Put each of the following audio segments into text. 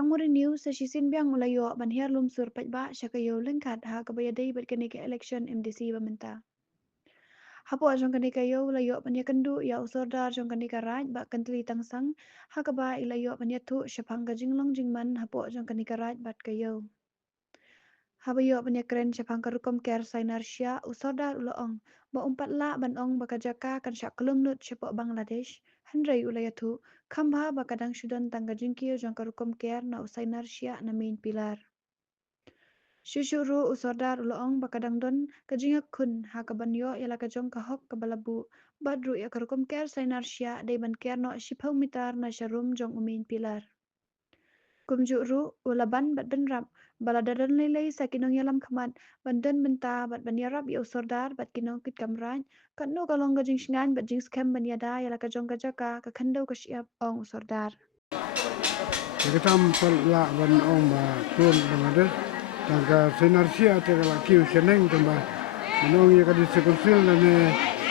Tangmuri news sa shisin biang ulayo banhiar lumsur patba siya kayo lengkat ha kabayaday bat kani ka election MDC bamenta. Hapo ajong kani kayo ulayo panya kendu ya usordar jong kani karaj ba kentli tangsang ha kaba ilayo panya tu syapang jinglong jingman hapo ajong kani karaj bat kayo. Habayo panya keren syapang karukom ker sainarsya usordar uloong ba umpat la banong bakajaka kan syak kelumnut syapo Bangladesh handrai ulayatu kambha bakadang syudan tangga jingkio jong karukom ker na usainarsya na main pilar. Syusyuru usordar uloong bakadang don kajingak kun ha kabanyo yala kajong kahok kabalabu badru ya karukom ker sainarsya daiban ker no shipau mitar na syarum jong umain pilar. Kumjuru ulaban bat benrap baladaran lelai sa kinong yalam kamat bandan benta bat banyarap ya usordar bat kinong kit kamraj kat no kalong gajing shingan bat jing scam banyada yala kajong kajaka kakandau kasyap ong usordar. Kita la ban om ba tuan Bangladesh tangga senarsia te kala kiu seneng tamba menong ya kadi sekonsil dan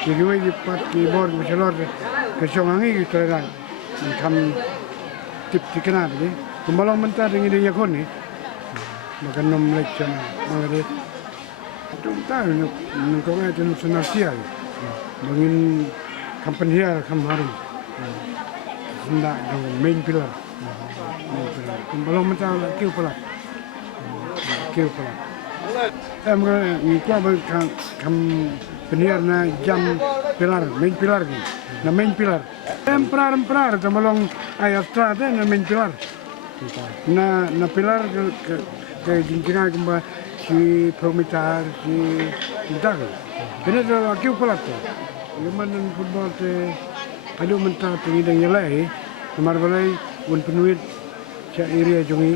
digiwe di pat ki bor misalor ke songangi ki kala kam tip tikana ni kumbalong menta dengan dia kon ni makan nom lecture Bangladesh tu ta nuk kau ngai tu senarsia bangin company here kam harum hendak main pillar kumbalong menta kiu pula kiu pula em ko ba kam penir na jam pilar main pilar ni na main pilar emprar tamalong ay strada na main pilar na pilar ke jinjinga kumba si promitar si dag kena da kiu pula tu leman football te adu menta tingi dang yalai kamar balai un penuit cha area jongi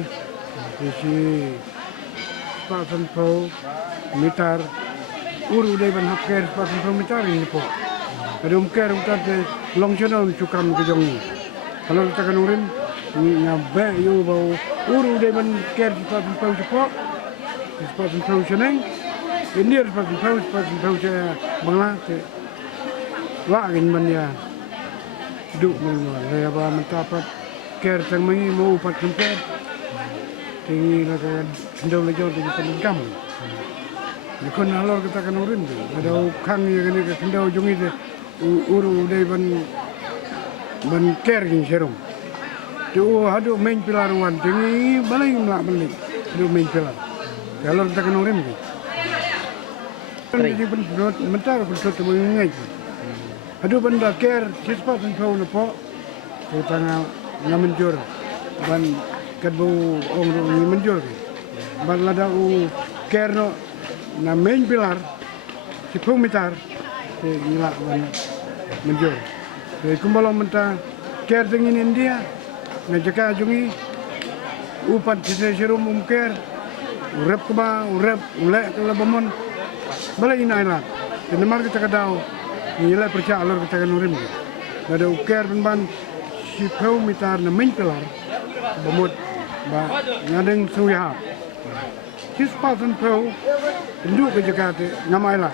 si pasan pro mitar uru dai ban hakker pasan pro mitar ni po ada umker te long channel cukam ke jongi kalau kita kan urin ngabe yo bau uru dai ban ker pasan pro cepo pasan pro cheneng ini pasan pro cha bangla te wa ngin man ya duk mengo ya ba mentapat ker tang mengi mau pat kemper tinggi la kan ndau la jor di peningkam ni kon halor kita kan urin tu ada kang ya kan ke ndau jungi de uru dai ban ker gin serum tu hadu main pilar wan tinggi balai la balik du main pilar halor kita kan urin tu ni pun mentar pun tu mengai adu benda ker sispa pun pau na po tanga ngamenjur ban kadbu ong ni menjur ban lada u kerno na main pilar si mitar te ngila ban menjur te kumbalong menta ker dengin India na jaka jungi upat sise serum ker urep keba urep ulek kala bomon balai ina ila te nemar kita kadau nilai percaya alor kita kan urim ada uker ban si mitar na main pilar bomot ba ngadeng suya his pasan pro ndu ke Jakarta ngamaila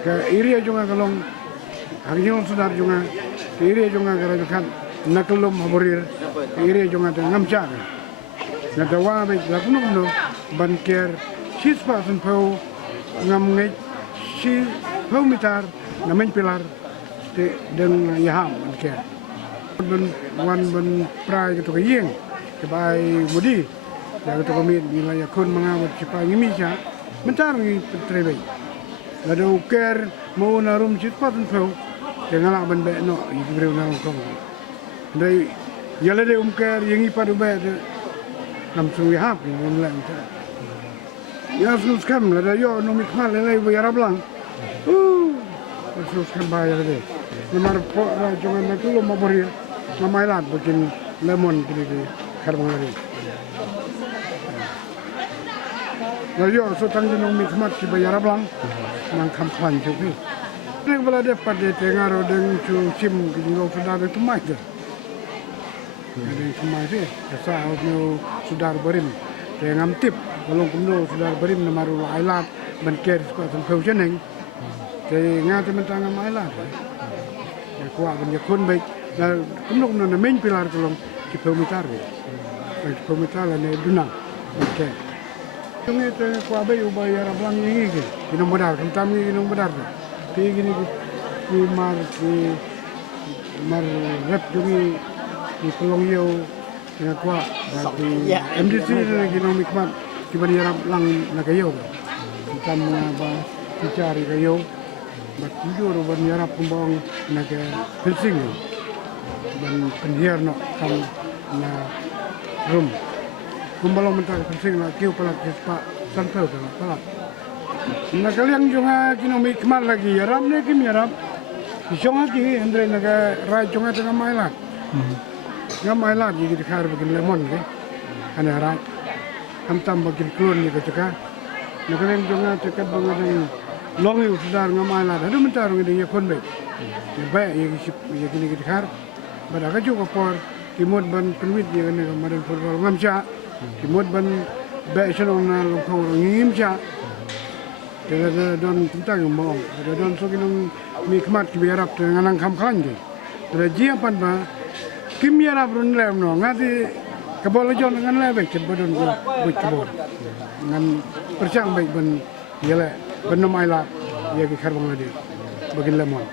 ke area junga kalong harion sudar junga ke area junga gara kan nakalom haborir ke area junga te ngamcha na dawa be lakunum no banker his pasan pro ngam ngai si mitar na main pilar te deng yaham banker ban prai ke to yeng ke bai mudi ya ke to komit wilayah kon mangawat sipa ngimi cha mentar ngi trebe la do ker mo na rum chit pat fo te ngala ban be no yi breu na ko dai yale de ker yengi padu be de nam su ya ni mon lang ta ya su skam la da yo no mi khal le bo ya rablang su skam ba ya de nomor po ra jongan na tulo mabori na mailat bikin lemon gini karbon lagi. Lalu so tanggung nong mikmat si bayar ablang nang kampan juga. Nek bala de pada tengah rodeng cu sim gini lo sudah ada tumai je. Ada tumai je. Asa no sudah berim. Tengam tip kalau kumno sudah berim namaru ailat banker sekolah pensiun neng. Tengah teman-teman ailat. Ya kuat kan ya kun baik. Nah, kumno na main pilar tolong si mitar. komitala ne dunang. Oke. Tungi te ko abe ubay arab lang ngi ki. Kinong badar, kam ngi kinong badar. Ti gini ki mar rep tungi ki pelong yo nga kwa di MDC ne kinong mikmat ki bani arab lang na kayo. Kam ba cari kayo. Bat tidur bani arab kumbang na ke fencing. Ban pendiar no kam na room. Kumbalo mentar fencing la kiu palak pak santel la palak. Na kaliang jonga kinomi kemar lagi yaram ne kim yaram. Jonga ki andre naga rai jonga tengah mailat. Ngam mailat ji dikhar bagin lemon ke. Ana rai. Kam tam bagin klon ni kecaka. Na kaliang jonga cekat bangadang longi usudar ngam mailat. Adu mentar ngi ya kon be. Ba ya kini dikhar. Bada ka juga por timut ban penwit ya ne kamarin football ngamcha. Timut ban ba senong na longkong ngimcha. Ada don tentang ngomong, ada don so kinong mikmat kibiarap nganang kam klan ge. Ada jia pan ba kim yarap run lem no ngati kabol jon ngan lebe ken bodon go buit kabol. Ngan percang baik ban yele ban nomai la ya ki kharbang ade bagin lemon.